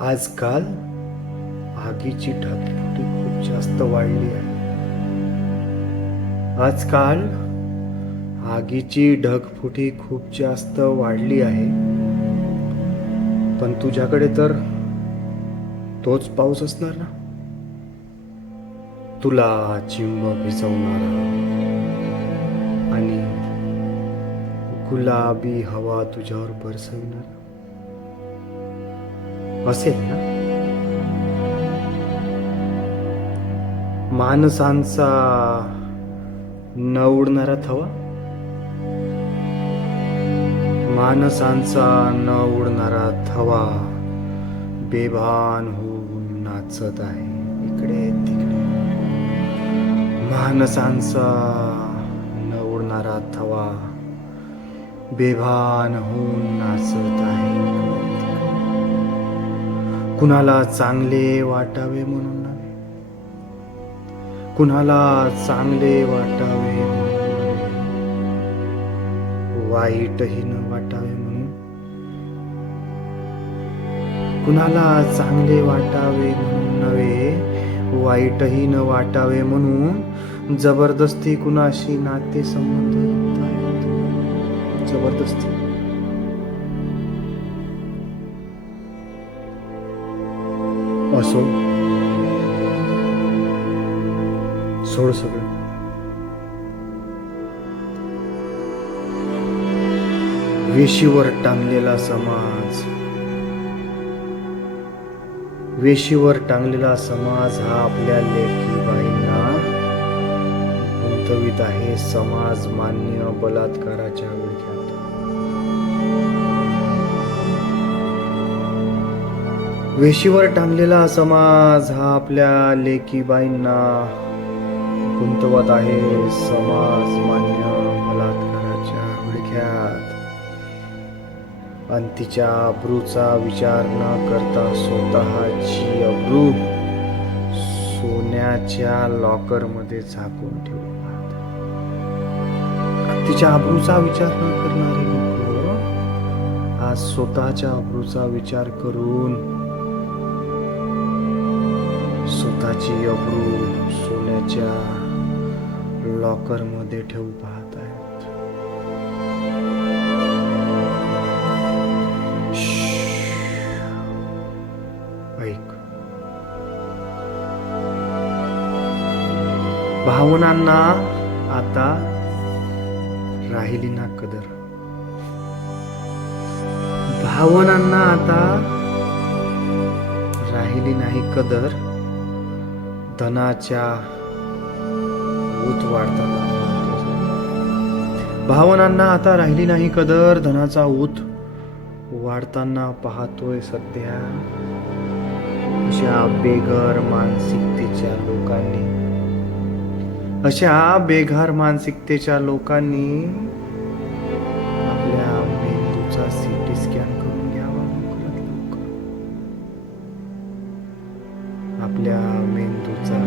आजकाल आगीची ढगफुटी खूप जास्त वाढली आहे. आजकाल आगीची ढगफुटी खूप जास्त वाढली आहे. पण तुझ्याकडे तर तोच पाऊस असणार ना, तुला चिंब भिजवणारा आणि गुलाबी हवा तुझ्यावर बरसविणारा असेल ना. माणसांचा न उडणारा थवा, माणसांचा न उडणारा थवा बेभान होऊन नाचत आहे इकडे तिकडे. माणसांचा न उडणारा थवा बेभान होऊन नाचत आहे इकडे तिकडे. कुणाला चांगले वाटावे म्हणून नव्हे, कुणाला चांगले वाटावे म्हणून नव्हे, वाईटही न वाटावे म्हणून, कुणाला चांगले वाटावे म्हणून नव्हे, वाईटही न वाटावे म्हणून जबरदस्ती कुणाशी नाते संबंध जपत आहेत. जबरदस्ती. असो, सोड सगळं. वेशीवर टांगलेला समाज, वेशीवर टांगलेला समाज हा आपल्या लेकीबाईंना गुंतवीत आहे समाज मान्य बलात्काराच्या विळख्यात. वेशीवर टांगलेला समाज हा आपल्या लेकीबाईंना गुंतवत आहे समाज मान्य बलात्काराच्या विळख्यात. आणि तिच्या अब्रूचा विचार न करता स्वतःची अब्रू सोन्याच्या लॉकरमध्ये झाकून ठेवून पाहत. तिच्या अब्रूचा विचार न करणारे लोक आज स्वतःच्या अब्रूचा विचार करून स्वतःची अब्रू सोन्याच्या लॉकरमध्ये ठेवून पाहत आहेत. ऐक, भावनांना आता राहिली ना कदर. भावनांना आता राहिली नाही कदर. धनाच्या ऊत वाढतात. भावनांना आता राहिली नाही कदर. धनाचा ऊत वाढताना पाहतोय सध्या. अशा बेघर मानसिकतेच्या लोकांनी, अशा बेघर मानसिकतेच्या लोकांनी आपल्या मेंदूचा सीटी स्कॅन करून घ्यावा लवकरात लवकर. आपल्या मेंदूचा